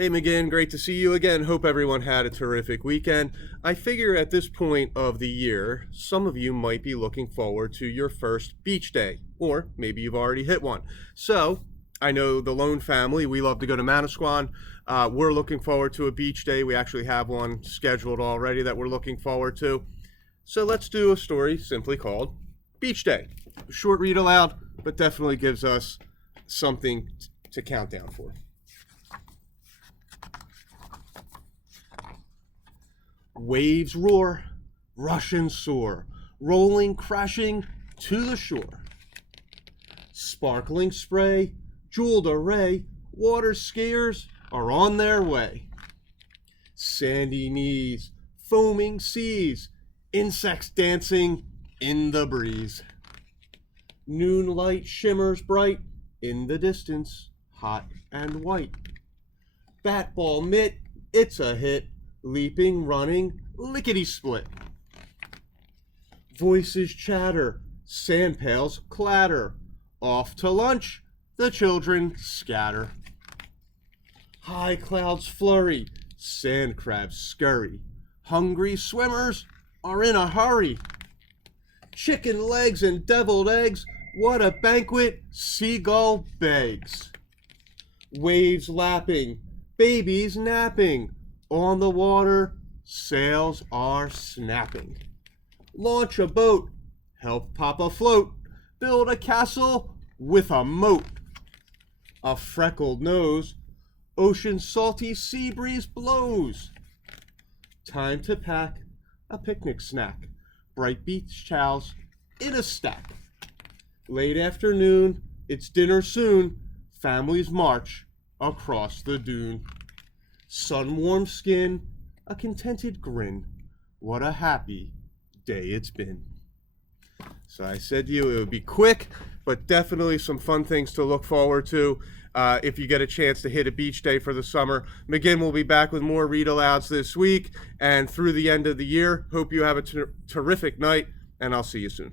Hey McGinn, great to see you again. Hope everyone had a terrific weekend. I figure at this point of the year, some of you might be looking forward to your first beach day, or maybe you've already hit one. So, I know the Lohn family, we love to go to Manasquan. We're looking forward to a beach day. We actually have one scheduled already that we're looking forward to. So, let's do a story simply called Beach Day. Short read aloud, but definitely gives us something to count down for. Waves roar, rush and soar, rolling, crashing to the shore. Sparkling spray, jeweled array, water skiers are on their way. Sandy knees, foaming seas, insects dancing in the breeze. Noonlight shimmers bright in the distance, hot and white. Bat ball mitt, it's a hit. Leaping, running, lickety-split. Voices chatter, sand pails clatter. Off to lunch, the children scatter. High clouds flurry, sand crabs scurry. Hungry swimmers are in a hurry. Chicken legs and deviled eggs, what a banquet seagull begs. Waves lapping, babies napping. On the water, sails are snapping. Launch a boat, help pop a float, build a castle with a moat. A freckled nose, ocean's salty sea breeze blows. Time to pack a picnic snack, bright beach towels in a stack. Late afternoon, it's dinner soon, families march across the dune. Sun-warmed skin, a contented grin. What a happy day it's been. So I said to you it would be quick, but definitely some fun things to look forward to if you get a chance to hit a beach day for the summer. McGinn will be back with more read-alouds this week and through the end of the year. Hope you have a terrific night, and I'll see you soon.